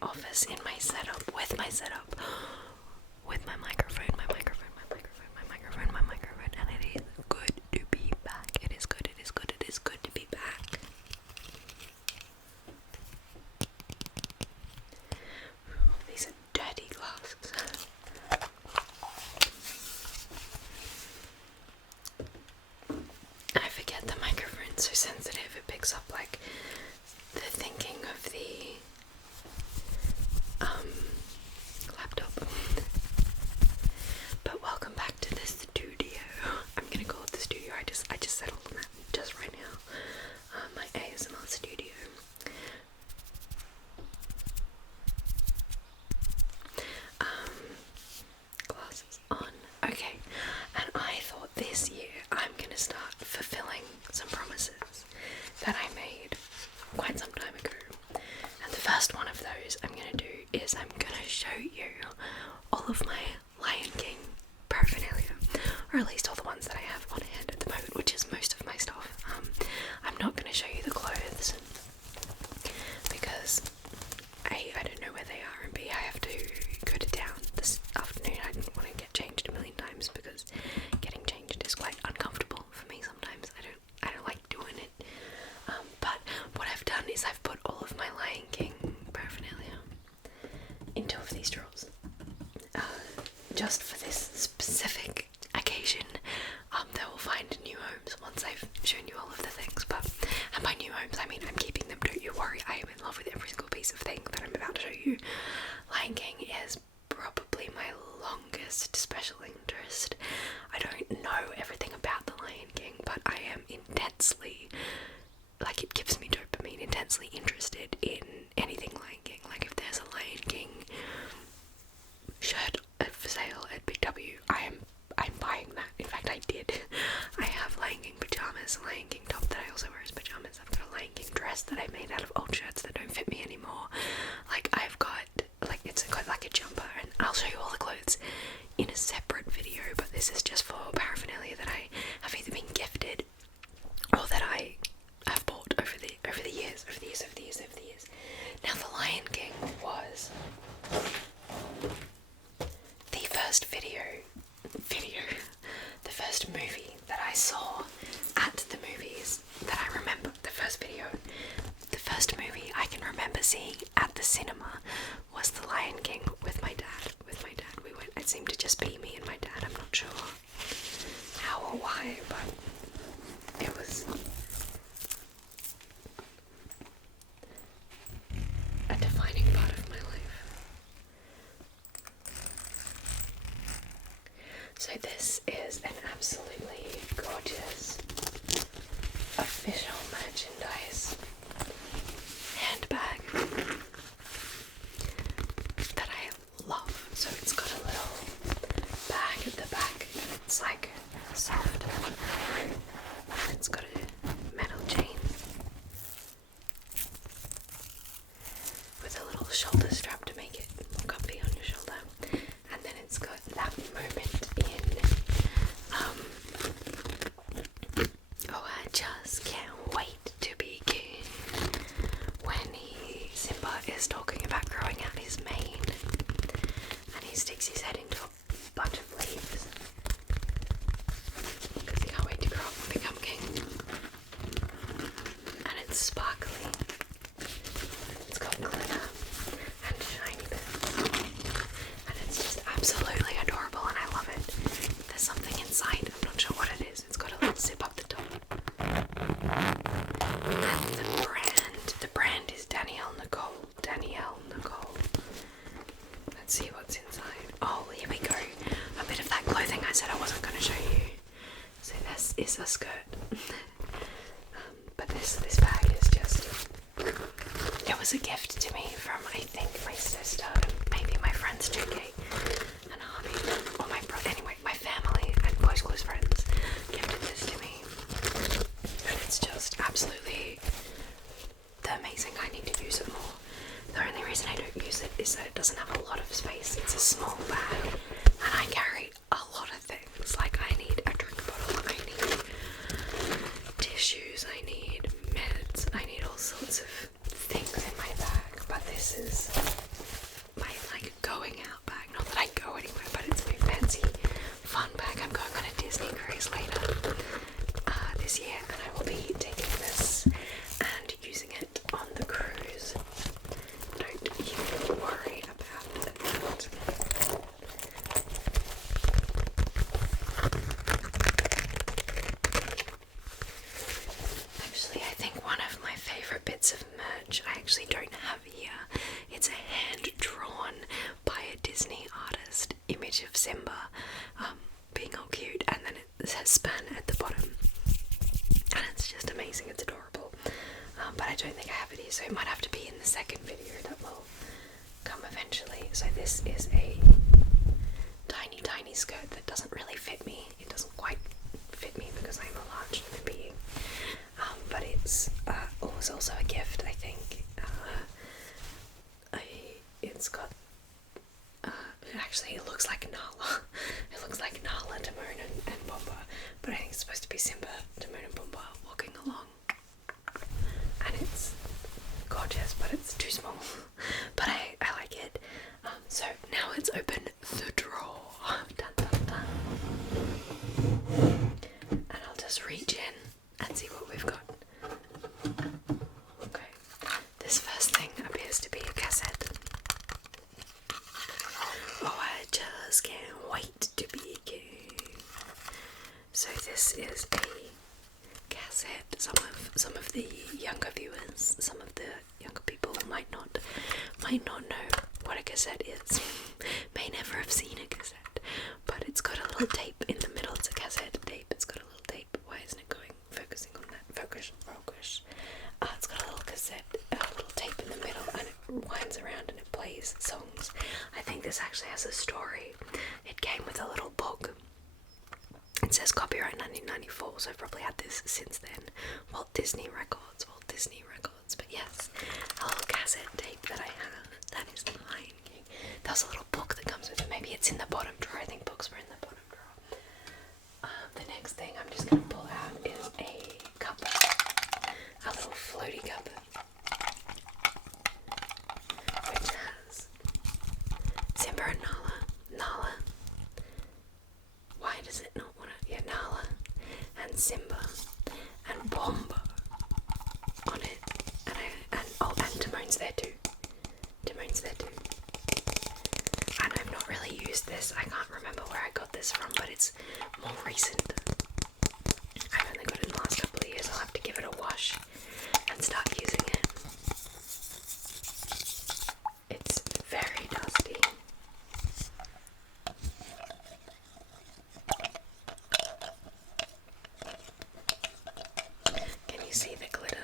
my office, in my setup, with my setup, with my microphone, and it is good to be back. It is good to be back. These are dirty glasses. I forget the microphone's so sensitive, it picks up like the thinking of the laptop. But welcome back to the studio. I'm gonna call it the studio. I just settled on that just right now. My ASMR studio. Glasses on. Okay, and I thought this year I'm gonna start fulfilling some promises that I made quite some time ago. And the first one of those I'm gonna do is I'm gonna show you all of my Lion King paraphernalia, or at least all the ones that I have on hand at the moment, which is most of my stuff. I'm not gonna show you the clothes because A, I don't know where they are, and B, I have to go to town this afternoon. I didn't want to get changed a million times because getting changed is quite uncomfortable for me sometimes. I don't like doing it. But what I've done is I've put all of my Lion King paraphernalia in two of these drawers. Just for this specific occasion. They will find new homes once I've shown you all of the things. But, and by new homes I mean I'm keeping them, don't you worry. I am in love with every single piece of thing that I'm about to show you. Lion King is probably my longest special interest. I don't know everything about the Lion King, but I am intensely, like, it gives me dopamine, intensely interested in anything Lion King. Like, if there's a Lion King shirt for sale at Big W, I'm buying that. In fact, I did. I have Lion King pajamas, a Lion King top that I also wear as pajamas. I've got a Lion King dress that I made out of old shirts that don't fit me anymore. Like, I've got, like, it's got like a jumper, and I'll show you all the clothes in a separate video, but this is just for paraphernalia that I have either been gifted or that I have bought over the years. Now, the Lion King was the first the first movie that I saw at the movies that I remember. The first movie I can remember seeing at the cinema was The Lion King with my dad. We went, it seemed to just be me and my dad. I'm not sure how or why, but it was a defining part of my life. So this is an absolutely gorgeous official merchandise handbag that I love. So it's got a little bag at the back, and it's like soft, and it's got a metal chain with a little shoulder strap to make it more comfy on your shoulder, and then it's got that moment in oh, I just can't wait to be king, when Simba is talking about growing out his mane and he sticks his head into a bunch of leaves because he can't wait to grow up and become king. And it's sparkly, it's got glitter and shiny bits, and it's just absolutely adorable, and I love it. There's something inside, I'm not sure what it is. It's got a little zip up the top. And the brand is Danielle Nicole. Let's see what's inside. Oh, here we go. A bit of that clothing I said I wasn't going to show you. So this is a skirt. But this bag is just, it was a gift to me from, I think, my sister, maybe my friends JK and Harvey, or my brother, anyway, my family and close friends gifted this to me, and it's just absolutely amazing. I need to use it more. The only reason I don't use it is that it doesn't have a lot of space. It's a small bag, and I carry a lot of things. Like, I need a drink bottle, I need tissues, I need meds, I need all sorts of things in my bag, but this is actually don't have here. It's a hand-drawn by a Disney artist image of Simba being all cute, and then it says Span at the bottom, and it's just amazing. It's adorable. But I don't think I have it here, so it might have to be in the second video that will come eventually. So this is a tiny skirt that doesn't really fit me. It doesn't quite fit me because I'm a large human being. But it's also a gift, I think. It's got actually it looks like Nala. It looks like Nala, Timon and Pumbaa, but I think it's supposed to be Simba, Timon and Pumbaa walking along. And it's gorgeous, but it's too small. But I like it. So now let's open the drawer. Dun, dun, dun. And I'll just reach in and see what we've got. Okay, this first thing appears to be a cassette. Oh, I just can't wait to begin. So this is a cassette. Some of the younger viewers, some of the younger people might not know what a cassette is. May never have seen a cassette, but it's got a little tape in the middle. It's a cassette tape. It's got a little tape. Why isn't it focusing on that? Focus. It's got a little cassette, a little tape in the middle, and it winds around and it plays songs. I think this actually has a story. It came with a little book. It says copyright 1994, so I've probably had this since then. Walt Disney Records. But yes, a little cassette tape that I have. That is the Lion King. There's a little book that comes with it. Maybe it's in the bottom drawer. I think books were in the bottom drawer. The next thing I'm just going to pull out is a cup. A little floaty cup. Which has Simba and Nala. Why does it not want to? Yeah, Nala and Simba and Pumbaa on it, and Timon's there too. And I've not really used this. I can't remember where I got this from, but it's more recent. I've only got it in the last couple of years. I'll have to give it a wash and start using it. It's very dusty. Can you see the glitter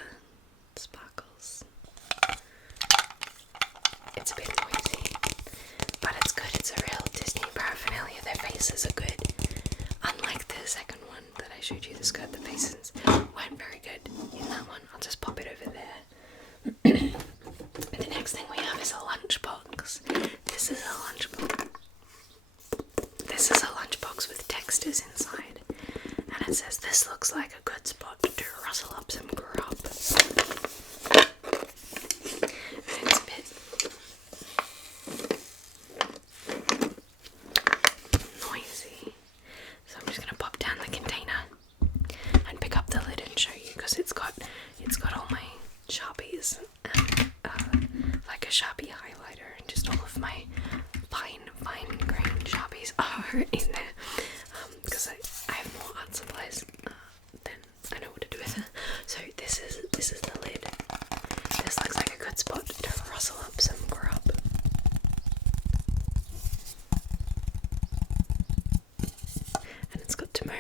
sparkles? It's a bit noisy, but it's good. It's a real Disney paraphernalia. Their faces are good. Unlike the second one that I showed you, the skirt, the faces weren't very good in that one. I'll just pop it over there. The next thing we have is a lunchbox. This is a lunchbox with textures inside, and it says this looks like a good spot to rustle up some grub. And it's a bit noisy, so I'm just going to pop down the container and pick up the lid and show you, because it's got all my Sharpies and like a Sharpie highlighter, and just all of my fine grain Sharpies are in there, because I have more art supplies than I know what to do with it. So this is the lid. This looks like a good spot to rustle up some grub. And it's got Timon,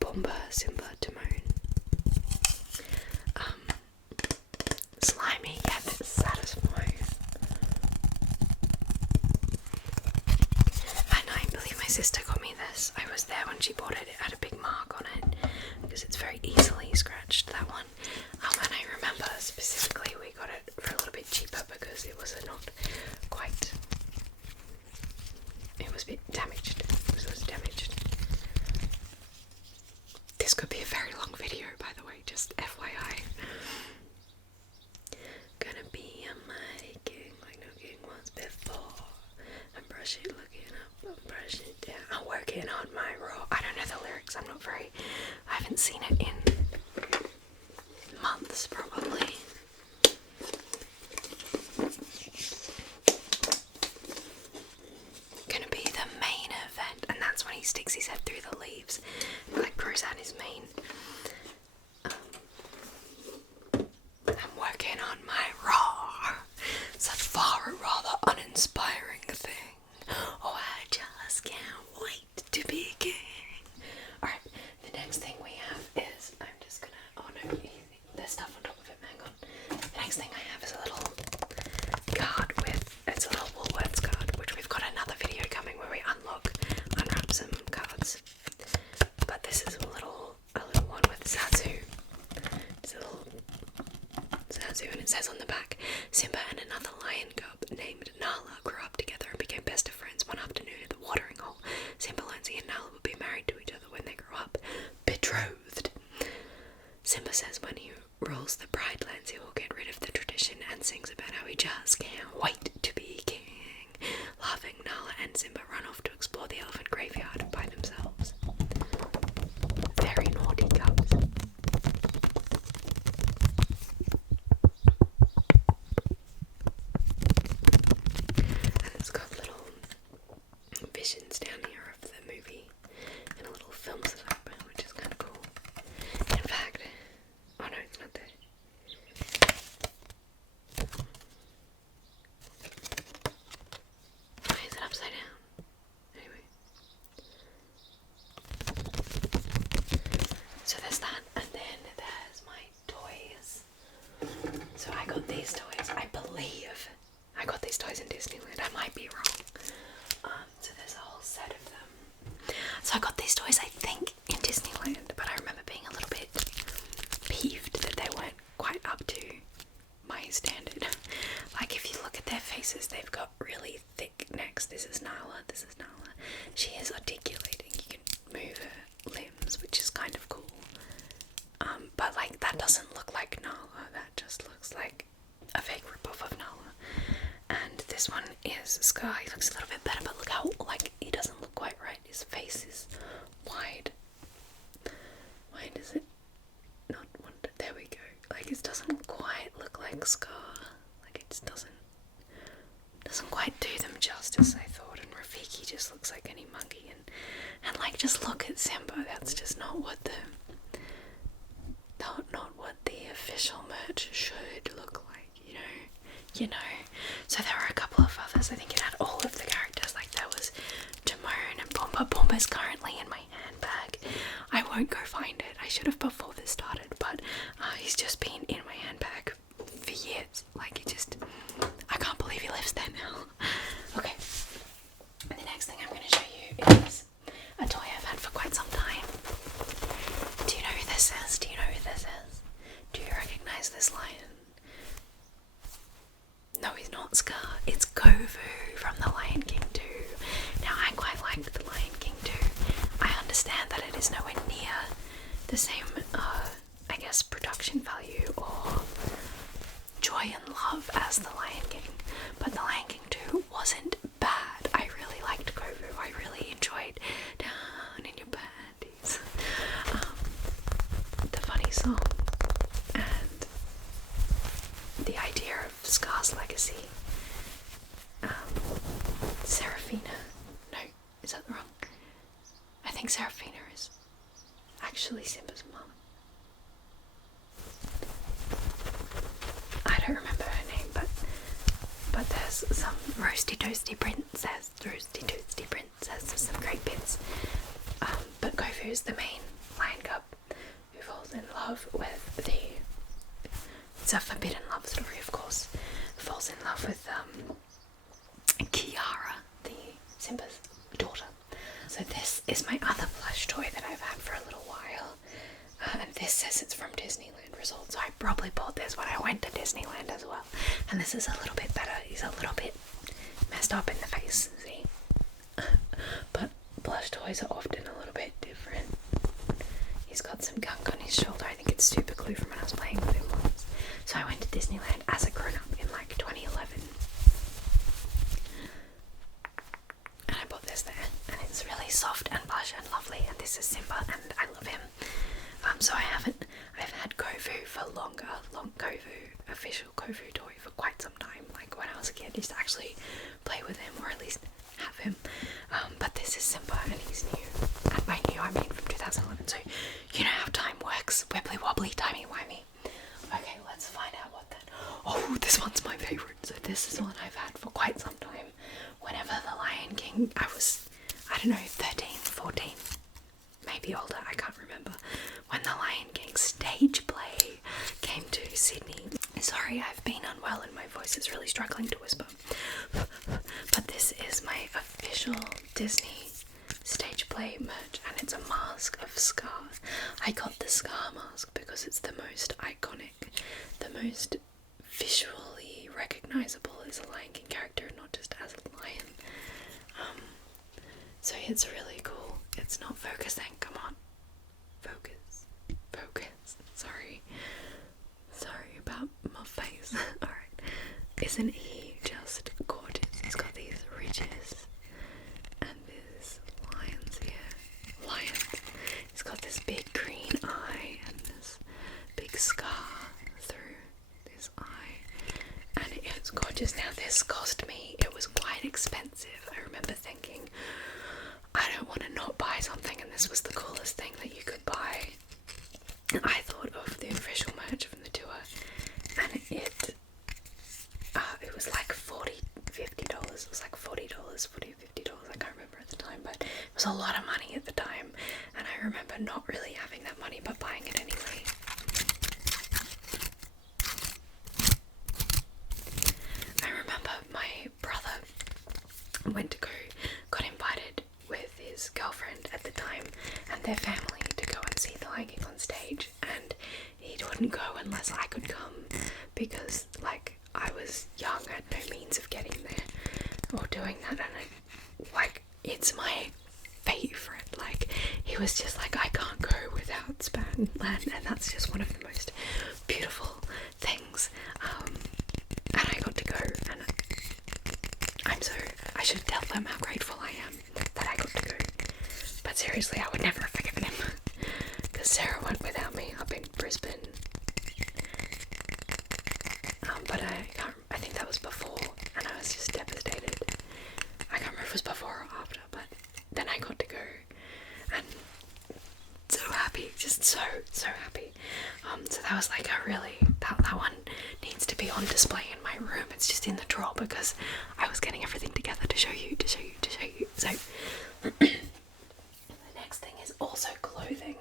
Pumbaa, Simba, Timon. Slimy yet satisfying. And I believe my sister got me this. I was there when she bought it. It had a big mark on it because it's very easily scratched, that one. And I remember specifically we got it for a little bit cheaper because it was a bit damaged. This could be a very long video, by the way, just FYI. Gonna be a mighty king like no king was before. And brush it looking up and brush it down. I'm working on my raw. I don't know the lyrics. I haven't seen it in months, probably. Gonna be the main event, and that's when he sticks his head through the leaves. It like grows out his mane. I'm working on my we just can't wait to be king. Laughing, Nala and Simba run off to explore the elephant graveyard by themselves. Very naughty cubs. And it's got little visions down here of the movie and a little film setup, which is kind of cool. In fact, oh no, it's not there. Why is it upside down? Anyway. So there's that, and then there's my toys. So I got these toys, I believe. I got these toys in Disneyland, I might be wrong. So there's a whole set of them. So I got these toys, I think, in Disneyland, but I remember being a little bit peeved that they weren't quite up to my standard. Like, if you look at their faces, they've got really thick necks. This is Nala, this is Nala. She is articulating, you can move her limbs, which is kind of cool. But like, that doesn't look like Nala, that just looks like a fake ripoff of Nala. And this one is Scar. He looks a little bit better, but look how, like, he doesn't look quite right. His face is wide. Why does it not want to? There we go. Like, it doesn't quite look like Scar. Like, it just doesn't quite do them justice, I thought. And Rafiki just looks like any monkey. And like, just look at Simba. That's just not what the official merch should look like, you know. So there were a couple of others. I think it had all of the characters. Like, there was Timon and Pumbaa. Pumbaa's currently in my handbag. I won't go find it. I should have before this started, but he's just been in my handbag for years. Like, I can't believe he lives there now. Okay. And the next thing I'm going to show you is a toy I've had for quite some time. Do you know who this is? Do you know who this is? Do you recognize this lion? No, he's not Scar. It's Kovu from The Lion King 2. Now, I quite liked The Lion King 2. I understand that it is nowhere near the same, I guess, production value or joy and love as The Lion King. But The Lion King 2 wasn't bad. I really liked Kovu. I really enjoyed Down in Your Panties. The funny song and the idea of Scar's legacy. Serafina. No, is that wrong? I think Serafina is actually Simba's mum. I don't remember her name, but there's some roasty toasty princess, some great bits. But Kovu is the main lion cub who falls in love with it's a forbidden love story, of course. Falls in love with Kiara, the Simba's daughter. So this is my other plush toy that I've had for a little while. And this says it's from Disneyland Resort, so I probably bought this when I went to Disneyland as well. And this is a little bit better. He's a little bit messed up in the face, see? But plush toys are often a little bit different. He's got some gunk on his shoulder. I think it's super glue from when I was playing with him once. So I went to Disneyland as a grown-up in like 2011. And I bought this there. And it's really soft and plush and lovely. And this is Simba and I love him. So I've had Kovu for longer, official Kovu toy for quite some time. Like when I was a kid, I used to actually play with him or at least have him. But this is Simba and he's new. And by new I mean from 2011. So you know how time works. Wibbly wobbly, timey-wimey. Okay, let's find out what that... Oh, this one's my favourite. So this is one I've had for quite some time. Whenever The Lion King, I was, I don't know, 13, 14, maybe older, I can't remember. When The Lion King stage play came to Sydney. Sorry, I've been unwell and my voice is really struggling to whisper. But this is my official Disney stage play merch and it's a mask of Scar. I got the Scar mask because it's the most iconic, the most visually recognizable as a Lion King character, not just as a lion. So it's really cool. It's not focusing, come on. Focus. Sorry about my face. Alright. Isn't he just gorgeous? He's got these ridges and there's lions here. Lions. He's got this big green eye and this big scar through this eye. And it's gorgeous. Now this cost me, it was quite expensive. I remember thinking, I don't want to not buy something, and this was the coolest thing that you could buy. I thought of the official merch from the tour, and it was like $50. It was like $40, $50, I can't remember at the time, but it was a lot of money at the time, and I remember not really having that money, but buying it anyway. I remember my brother got invited with his girlfriend at the time and their family to go and see The Lion King on stage, and he wouldn't go unless I could come because, like, I was young, I had no means of getting there or doing that, and it's my favourite. Like, he was just like, I can't go without Spantland, and that's just one of the most beautiful things. And I got to go, and I should tell them how grateful I am that I got to go. But seriously, I would never have forgiven him because Sarah went without me up in Brisbane. But I think that was before, and I was just devastated. I can't remember if it was before or after, but then I got to go, and so happy, just so happy. So that was like that one needs to be on display in my room. It's just in the drawer because I was getting everything together to show you. So the next thing is also clothing,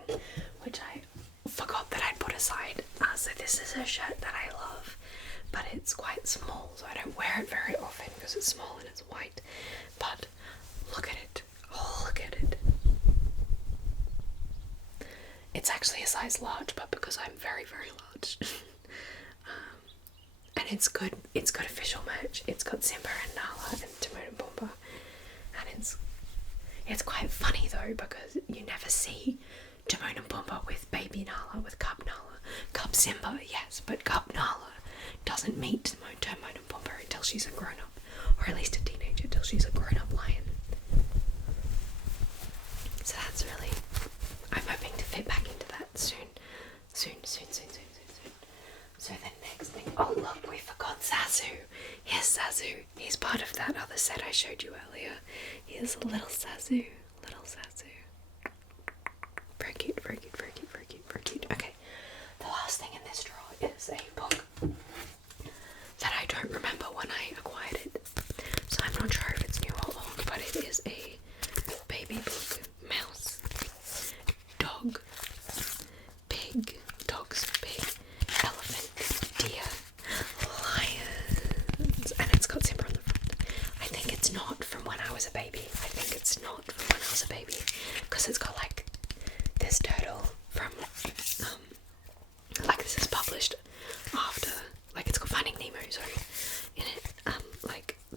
which I forgot that I'd put aside. So this is a shirt that I love, but it's quite small, so I don't wear it very often because it's small and it's white. But look at it. Oh, look at it. It's actually a size large, but because I'm very, very large. And it's good official merch. It's got Simba and Nala and Timon and Pumbaa. And it's quite funny though, because you never see Timon and Pumbaa with baby Nala, with cub Nala. Cub Simba, yes, but cub Nala doesn't meet Timon and Pumbaa until she's a grown-up, or at least a teenager, until she's a grown-up lion. So that's really, I'm hoping to fit back into that soon. So the next thing, oh look, we forgot Zazu. Yes, Zazu. He's part of that other set I showed you earlier. He is a little Zazu. Very cute. Okay, the last thing in this drawer is a book that I don't remember when I acquired it. So I'm not sure if it's new or old, but it is a baby book. Mouse, dog, pig, dogs, pig, elephant, deer, lions, and it's got Simba on the front. I think it's not from when I was a baby. Because it's got like this turtle from like this is published after, like it's got Finding Nemo, sorry, in it.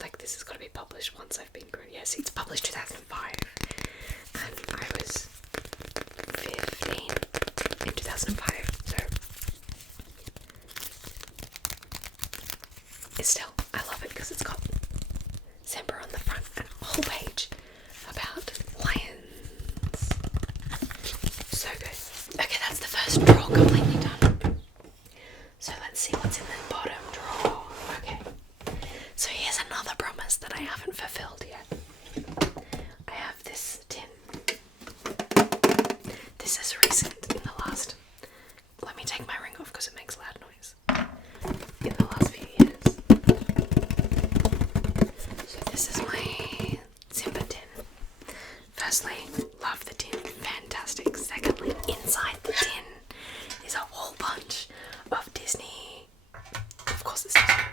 Like this has got to be published once I've been grown. Yes, it's published 2005, and I was 15 in 2005, so it's still, I love it because it's got Simba on the front and a whole page about lions. So good. Okay, that's the first drawer completely done. So let's see what's in the bottom drawer. Okay. So here's another promise that I haven't fulfilled yet. I have this tin. This is recent in the last, let me take my ring off because it makes loud noise. In the last few years. So this is my Simba tin. Firstly, love the tin, fantastic. Secondly, inside the tin is a whole bunch of Disney, of course it's Disney,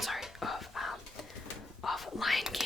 sorry, of Lion King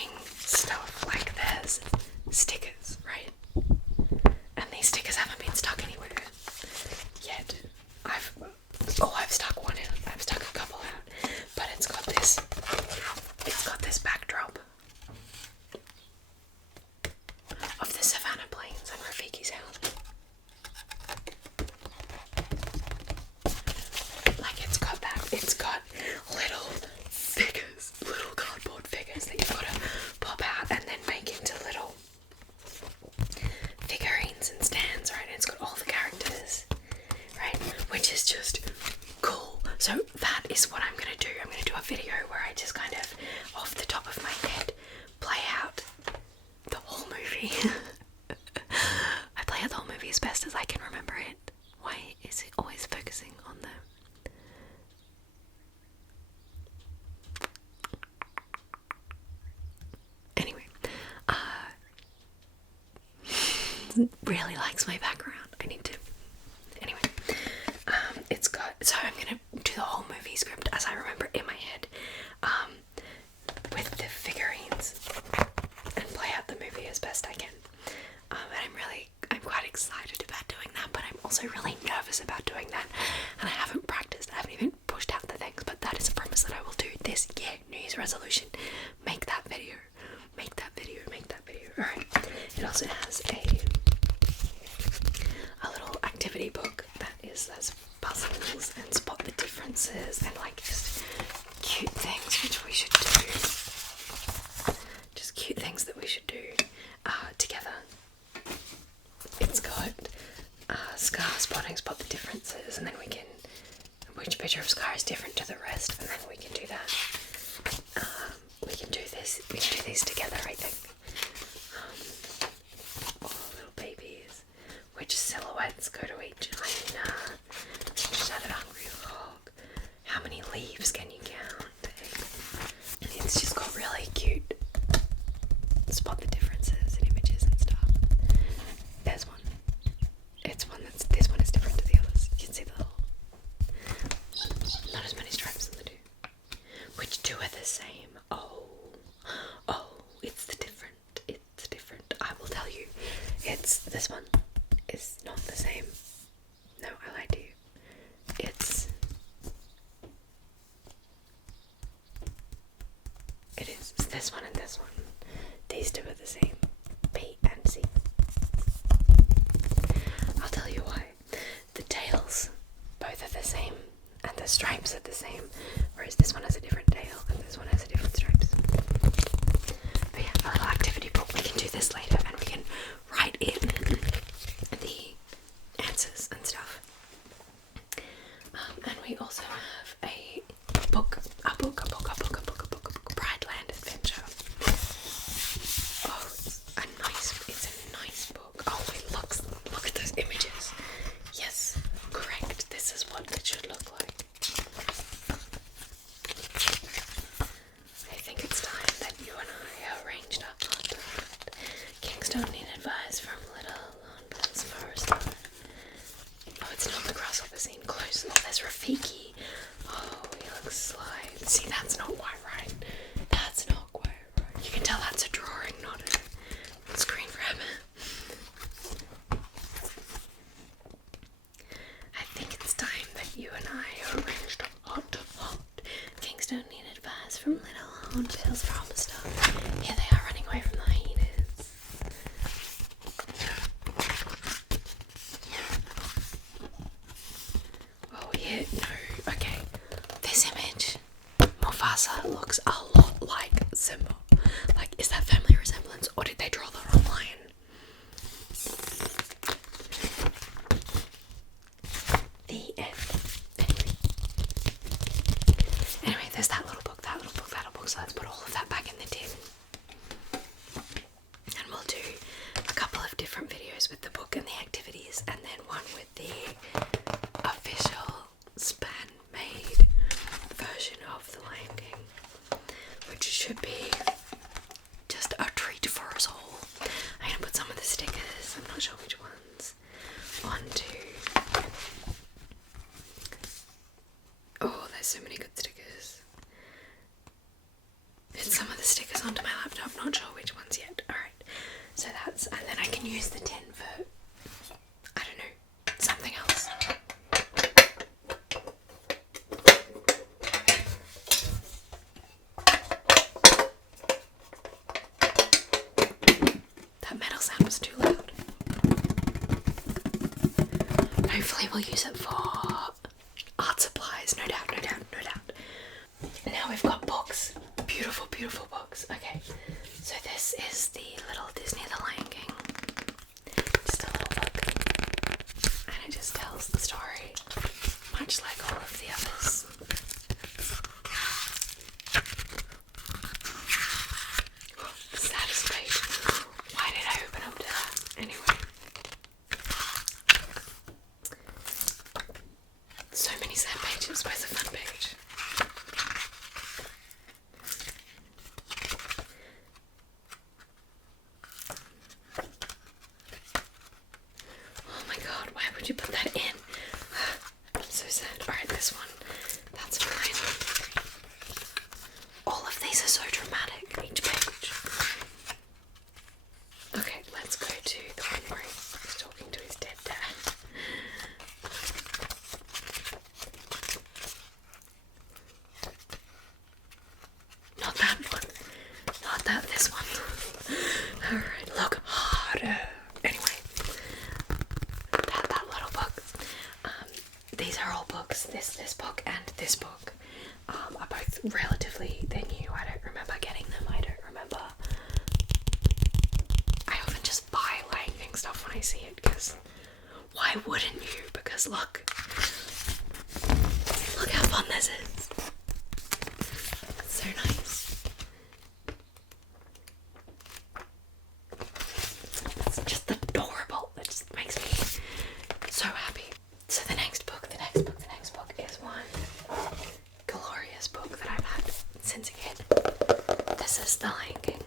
video where I just kind of, off the top of my head, play out the whole movie. I play out the whole movie as best as I can remember it. Why is it always focusing on the... Anyway, really likes my background. I need to... Anyway, it's got... So I'm gonna do the whole movie script as I remember it in my head, with the figurines, and play out the movie as best I can. And I'm quite excited about doing that, but I'm also really nervous about doing that, and I haven't practiced. I haven't even pushed out the things, but that is a promise that I will do this year. New Year's resolution: make that video, make that video, make that video. All right. It also has a little activity book that has puzzles and spot the differences and like just cute things which we should do. Just cute things that we should do together. It's got Scar spotting, spot the differences, and then we can, which picture of Scar is different to the rest, and then we can do that. We can do these together, I think. All little babies. Which silhouettes go to each hyena? Just had a hungry hog. How many leaves can you count? It's just got really cute spot the differences in images and stuff. There's one. This one is different to the others. You can see the little, not as many stripes as the two. Which two are the same? Oh, it's different. I will tell you. It's this one is not the same. No, I lied to you. It is. It's this one and this one. These two are the same. B and C. I'll tell you why. The tails both are the same and the stripes are the same, whereas this one has a different tail and this one has a different stripes. But yeah, a little activity book. We can do this later and we can write in the answers and stuff. And we also have a book, Brideland Adventure. Oh, it's a nice book. Oh, look at those images. Yes, correct. This is what it should look like. I think it's time that you and I arranged our heart to heart. Kings don't need advice from little London's forest. Oh, it's not the grasshopper scene. Close. Oh, there's Rafiki. Oh, he looks sly. See, that's not quite right. That's not quite right. You can tell that's a drawing, not a screen grabber. I think it's time that you and I arranged a heart to heart. Kings don't need advice from little hornbills from a star. Here they are running away from the hyenas. Oh yeah, no, okay. This image, Mufasa looks a lot like Simba. Like, is that family resemblance, or did they draw the wrong lion? The end. Anyway, there's that little book. So let's put all of that back in the tin. And we'll do a couple of different videos with the book and the activities, and then one with the official Span-made version of The Lion King, which should be just a treat for us all. I'm going to put some of the stickers, I'm not sure which ones, onto... Oh, there's so many good stickers. It's some of the stickers onto my laptop, not sure which ones yet. Alright, so that's, and then I can use the tin for, I don't know, something else. That metal sound was too loud. Hopefully we'll use it for art supplies, no doubt. Now we've got books. Beautiful books. Okay, so this is the little Disney The Lion King. Just a little book. And it just tells the story, much like all of the others. All of these are so dramatic, each page. Okay, let's go to the one where he's talking to his dead dad. Not that one. Not this one. Alright, look harder. Anyway, that little book. These are all books. This book and this book are both relatively, they're new. I don't remember getting them. I don't remember. I often just buy Lion King stuff when I see it, because why wouldn't you? Because look how fun this is. It's so nice. It's just adorable. It just makes me so happy. So the next book is one glorious book that I've had since a kid. This is The Lion King.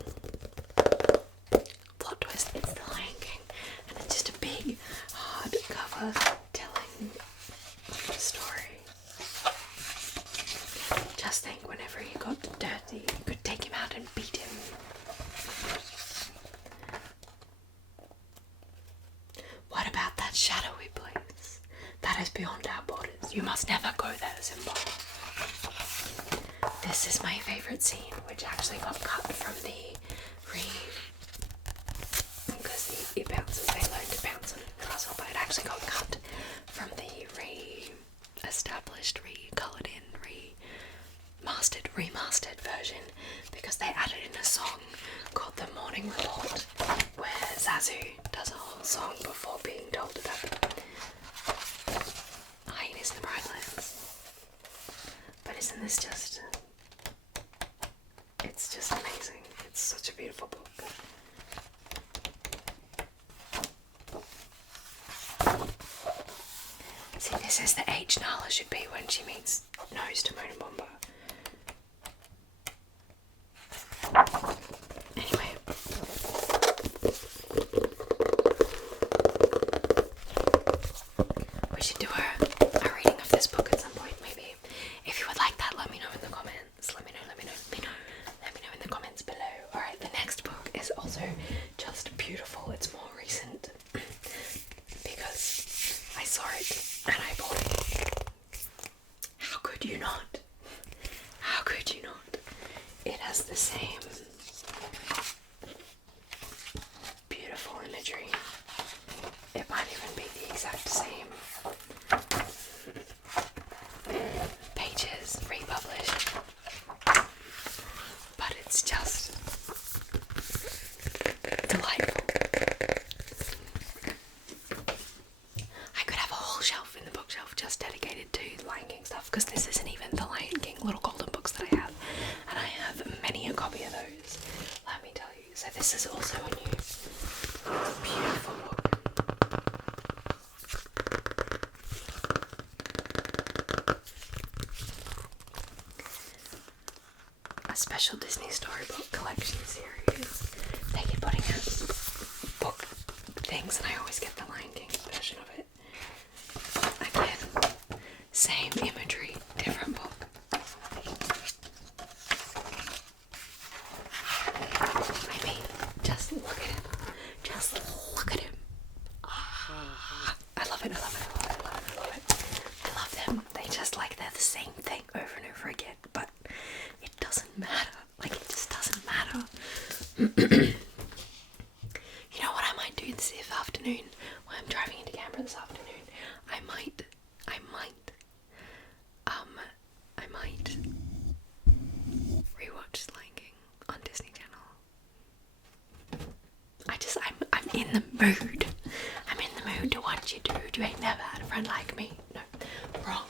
Plot twist, it's The Lion King, and it's just a big hardcover telling the story. Just think, whenever he got dirty, you could take him out and beat him. What about that shadowy place? That is beyond our borders. You must never go there, Simba. This is my favourite scene, which actually got cut from the because it bounces, they learn to bounce on the castle, but it actually got cut from the re-established, re-coloured in, remastered version, because they added in a song called The Morning Report, where Zazu does a whole song before being told about hyenas in the Brightlands. But isn't this just... it's just amazing. It's such a beautiful book. See, this is the age Nala should be when she meets Nose Timon and Pumbaa. Anyway. We should do a reading of this book at some point, maybe. If you would like that, let me know in the comments. Let me know in the comments below. Alright, the next book is also just beautiful. It's more recent because I saw it and I bought it. How could you not? How could you not? It has the same beautiful imagery. It might even be the exact same pages republished, but it's just delightful. I could have a whole shelf in the bookshelf just dedicated to Lion King stuff, because this isn't even the Lion King little golden books that I have, and I have many a copy of those, let me tell you. So this is also a new, beautiful book. A special Disney Storybook collection series. They keep putting out book things, and I always get the Lion King version of it. Again, same imagery, different book. I mean, just look at him. Just look at him. I love it. I love them. They just, like, they're the same thing over and over again, but it doesn't matter. Like, it just doesn't matter. You know what I might do this afternoon? When I'm driving into Canberra this afternoon, I might rewatch Lion King on Disney Channel. I'm in the mood. I'm in the mood to watch you, dude. You ain't never had a friend like me. No, wrong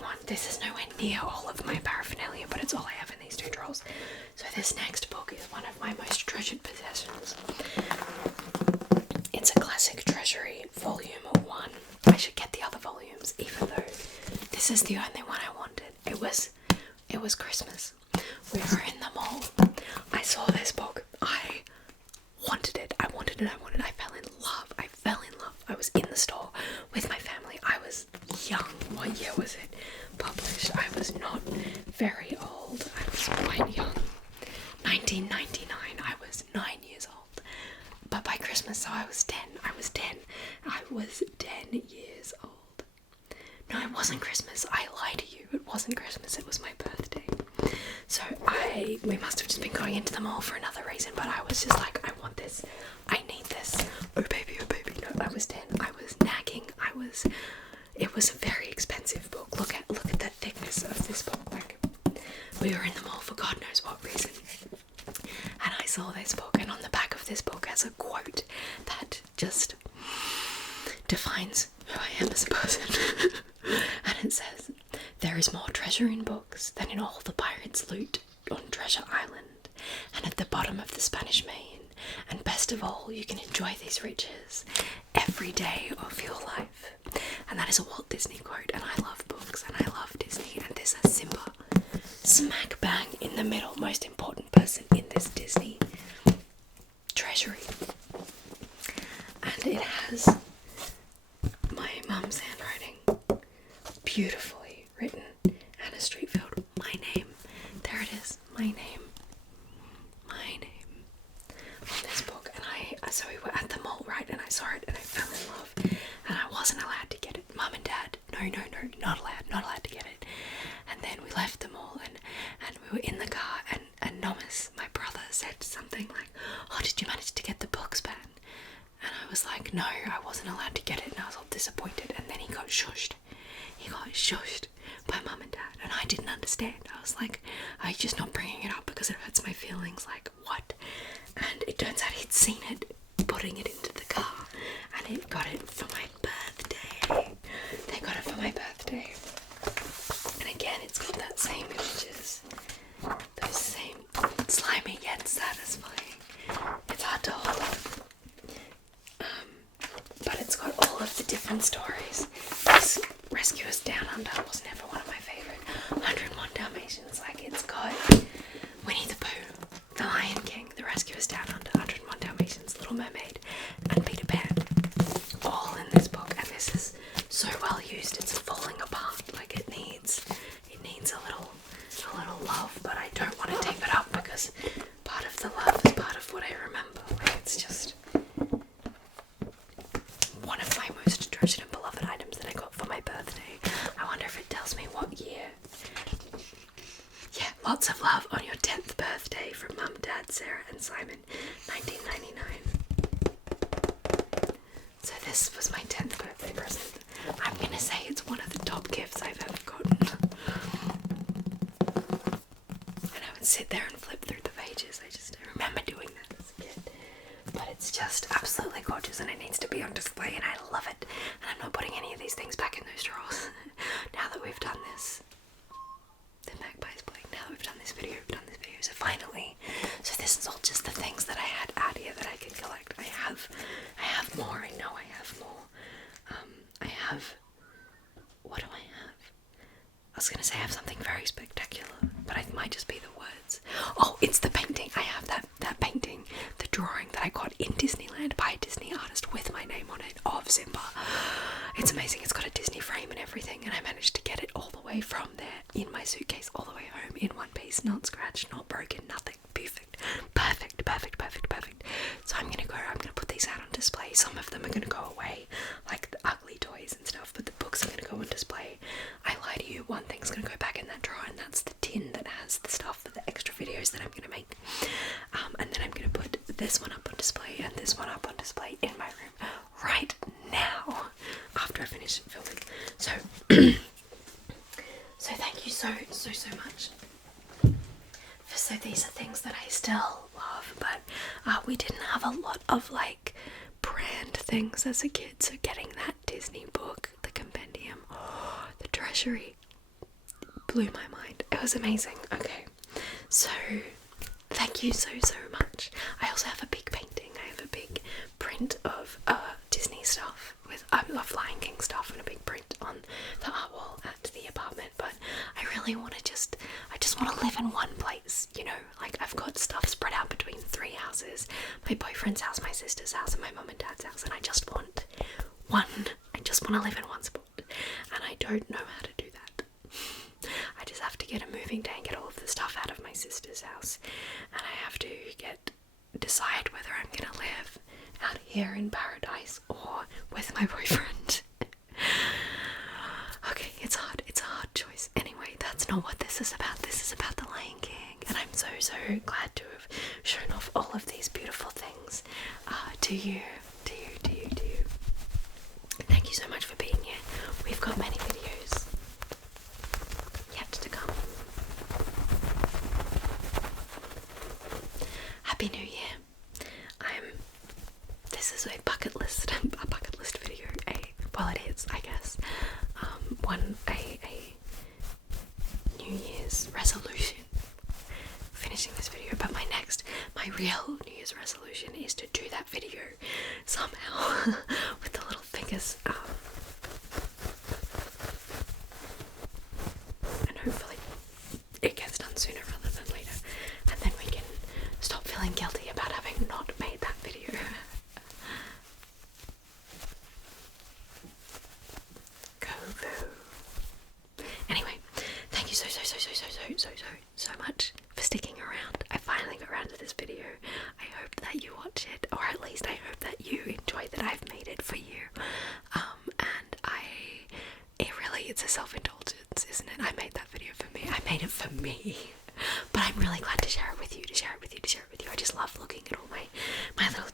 one. This is nowhere near all of my paraphernalia, but it's all I have in these two drawers. So this next book is one of my most treasured possessions. It's a classic treasury, volume 1. I should get the other volumes, even though this is the only one I wanted. It was Christmas. We were in the mall. I saw this book. I wanted it. I fell in love. I was in the store with my family. I was young. What year was it published? I was not very old. I was quite 1999, I was 9 years old. But by Christmas, so I was 10. I was 10 years old. No, it wasn't Christmas. I lied to you. It wasn't Christmas. It was my birthday. So we must have just been going into the mall for another reason, but I was just like, I want this. I need this. Oh baby, oh baby. No, I was 10. I was nagging. It was a very expensive book. Look at the thickness of this book. Like, we were in the mall for God knows what reason. And I saw this book, and on the back of this book has a quote that just defines who I am as a person. And it says, "There is more treasure in books than in all the pirates' loot on Treasure Island, and at the bottom of the Spanish Main. And best of all, you can enjoy these riches every day of your life." And that is a Walt Disney quote, and I love books, and I love Disney, and this has Simba smack bang in the middle, most important person in this Disney treasury. And it has my mum's handwriting, beautifully written, Anna Streetfield, my name, there it is, my name, on this book. And so we were at the mall, right, and I saw it, and I fell in love, and I wasn't allowed to get it. Mum and Dad, no, not allowed to get it. And then we left the mall, and we were in the car, and Nomis, my brother, said something like, "Oh, did you manage to get the books ban?" And I was like, no, I wasn't allowed to get it, and I was all disappointed. And then he got shushed by Mum and Dad, and I didn't understand. I was like, "Are you just not bringing it up because it hurts my feelings?" Like, what? And it turns out he'd seen it, putting it into the car, and it got it for my birthday. They got it for my birthday. And again, it's got that same images, those same slimy yet satisfying. It's hard to hold. But it's got all of the different stories. This Rescue Us Down Under was never one of my favourite. 101 Dalmatians, like, it's got Winnie the Pooh, The Lion King, The Rescue Us Down Under, 101 Dalmatians, Little Mermaid, and Peter Pan, all in this book. And this is so well used, it's falling apart. Like, it needs a little love, but I don't want to tape it up because part of the love is part of what I remember. Like, it's just one of my most treasured and beloved items that I got for my birthday. I wonder if it tells me what year. Yeah, lots of love on your 10th birthday from Mum, Dad, Sarah and Simon, 1999. So this was my 10th birthday present. I'm gonna say it's one of the top gifts I've ever gotten. And I would sit there and flip through the pages. I remember doing that as a kid. But it's just absolutely gorgeous, and it needs to be on display, and I love it. And I'm not putting any of these things back in those drawers. Now that we've done this, the magpie's playing. Now that we've done this video, so finally, so this is all just the things that I had out here that I could collect. I have more. I know I have more. What do I have? I was gonna say I have something very spectacular, but it might just be the words. Oh, it's the painting. I have that painting, the drawing that I got in Disneyland by a Disney artist with my name on it of Simba. It's amazing. It's got a Disney frame and everything, and I managed to get it all the way from there in my suitcase all the way home in one piece, not scratched, not broken, nothing. Perfect. So I'm gonna put these out on display. Some of them are gonna go away, like the ugly toys and stuff, but the books are gonna go on display. I lie to you, one thing's gonna go back in that drawer, and that's the tin that has the stuff for the extra videos that I'm gonna make. And then I'm gonna put this one up on display and this one up on display in my room right now after I finish filming. So so thank you so much. So these are things that I still love, but we didn't have a lot of like brand things as a kid, so getting that Disney book, the compendium, the treasury, blew my mind. It was amazing. Okay, so thank you so much. I also have a big painting. I have a big print of Disney stuff with of Lion King stuff, and a big print on the art wall at the apartment. But I really want to I just want to live in one place, you know, like I've got stuff spread out between 3 houses, my boyfriend's house, my sister's house, and my mum and dad's house, and I just want to live in one spot, and I don't know how to do that. I just have to get a moving day and get all of the stuff out of my sister's house, and I have here in paradise or with my boyfriend. Okay, it's a hard choice. Anyway, that's not what this is about. This is about the Lion King, and I'm so glad to have shown off all of these beautiful things to you. Thank you so much for being here. We've got many videos yet to come. Happy New Year. This is a bucket list video. Well, it is, I guess. A New Year's resolution. Finishing this video, but my real New Year's resolution is to do that video somehow with the little fingers. And hopefully it gets done sooner rather than later, and then we can stop feeling guilty about having not made that video. Anyway, thank you so much for sticking around. I finally got around to this video. I hope that you watch it, or at least I hope that you enjoy that I've made it for you. It's a self-indulgence, isn't it? I made that video for me. I made it for me. But I'm really glad to share it with you, I just love looking at all my little